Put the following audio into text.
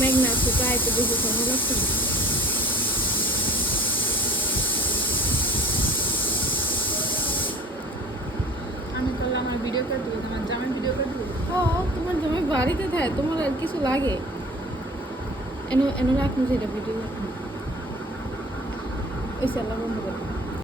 মেঘনা শুকায় তো বেশি সময় লাগছে না। আমি তাহলে আমার ভিডিও করে দেবো, তোমার জামাই ভিডিও করে দেবো। ও তোমার জমি বাড়িতে থাকে, তোমার আর কিছু লাগে? এনো এনো রাখুন সেটা ভিডিও ওই সাল্লা বন্ধ করে।